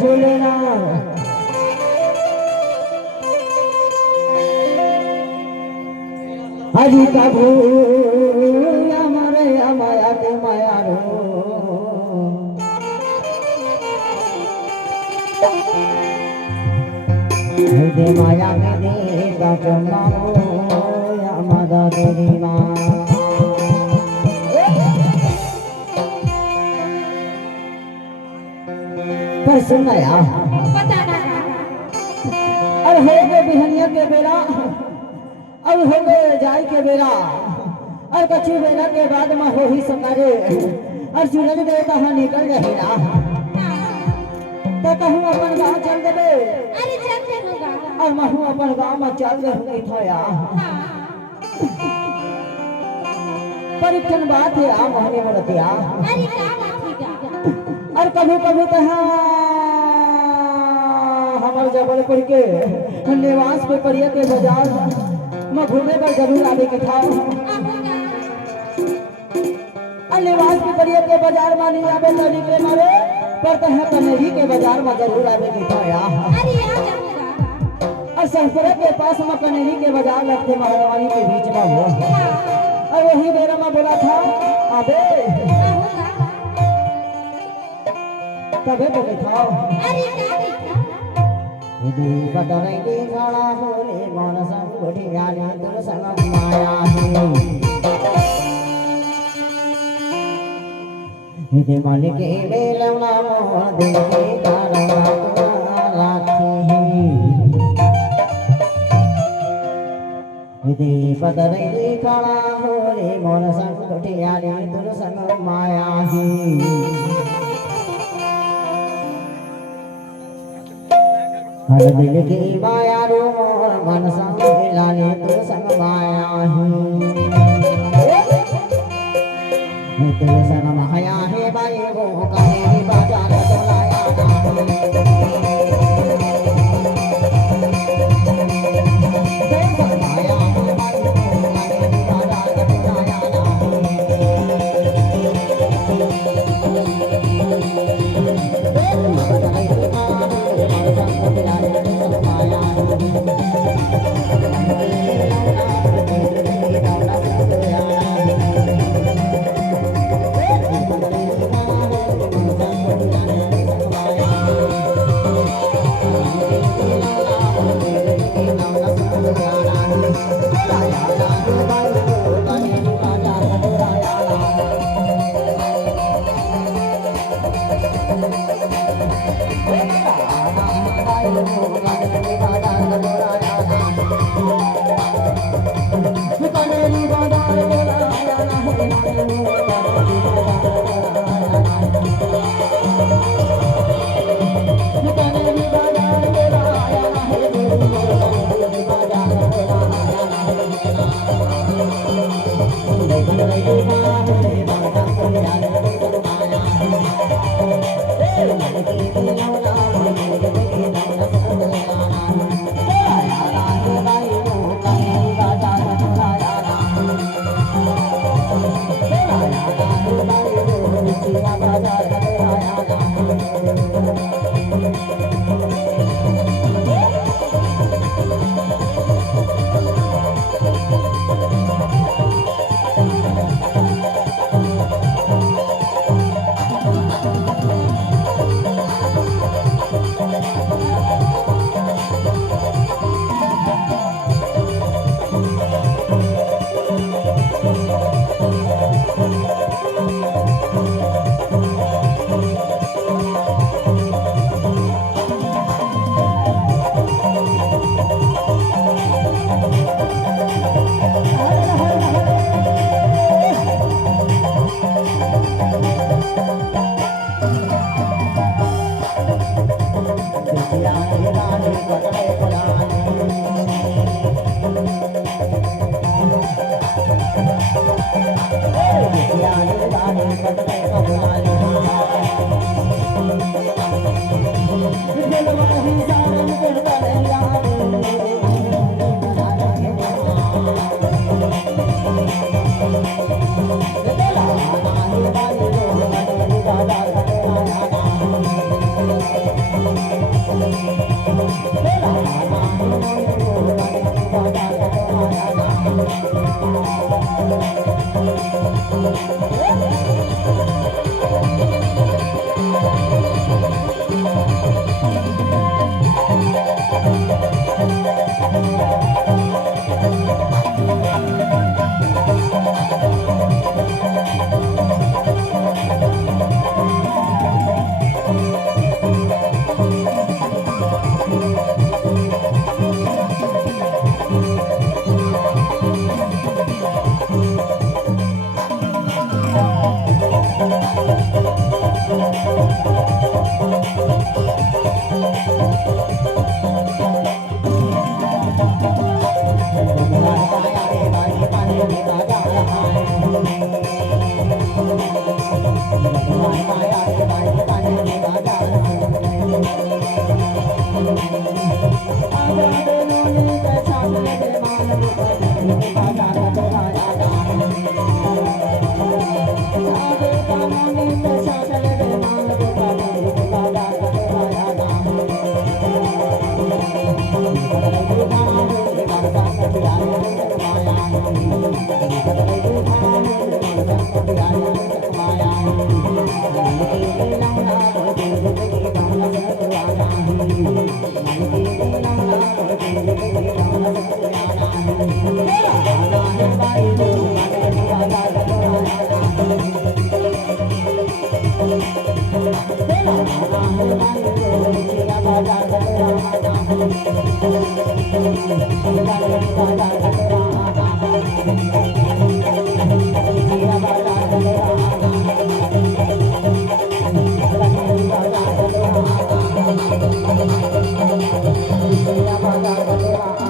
झूलेलाल हजी प्रभु हमारे माया के माया रो दे माया में दे चंदा या मादा तेरी माँ पर सुनाया अरे हो गए बिहनिया के बेरा अब हो गए जाय के बेरा और कछु बेरा के बाद में हो ही सकारे और सूरज देवता हाँ निकल रही ना तो कहूँ अपन गाँव चल देवे अरे चल देगा और मैं हूँ अपन गाँव में चल रही थोया पर एक बात है आ मोहनी मोरतिया अरे क्या बात है और कभी कभी तो हाँ हमारे जबलपुर के निवास पे परिया के बाजार मैं घूमे पर जरूर आवे के था निवास के परिया के बाजार में नहीं आवे तरीके मारे पर तो है कनेरी के बाजार में जरूर आवे के था अरे आ जाऊंगा और संसरा के पास में कनेरी के बाजार लगते महारानी के बीच में हो और वही मेरा में बोला था अबे तबे बोले था अरे क्या देखा यदि बदलाई दी गाना होले मन संग उठिया ने तुम संग माया है यदि मन के बेलना मोर दिल के गाना राखी है यदि बदलाई दी गाना होले मन संग उठिया ने तुम संग माया है हर दिल की माया रो मोर मन संग मिलाने तो संग माया है तेरे संग माया है बाई वो कहे बाजार तोलाया Thank you.